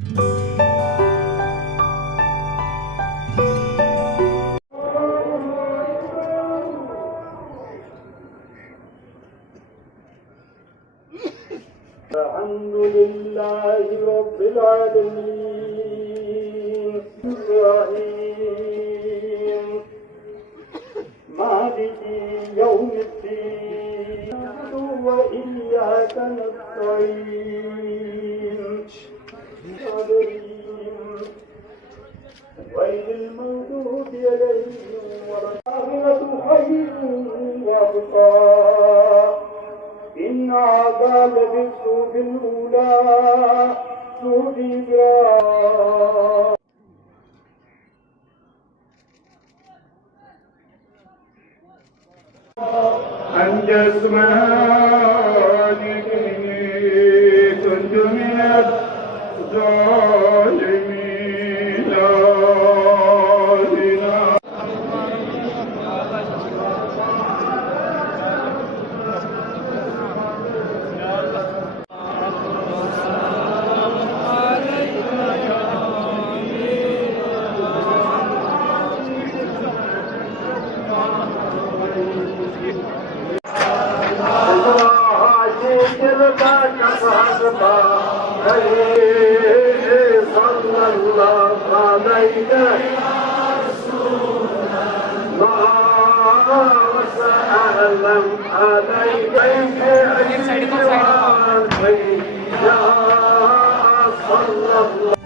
الحمد لله رب العالمين الرحيم مالك يوم الدين وإياك نستعين غير المغضوب عليهم ولا الضالين خير وأبقى إن عذاب بالصوف الأولى صوف إبراهيم أنت اسمانك كنت من الظالمين لا إله صلى الله عليك وسلم عليك يا صلى الله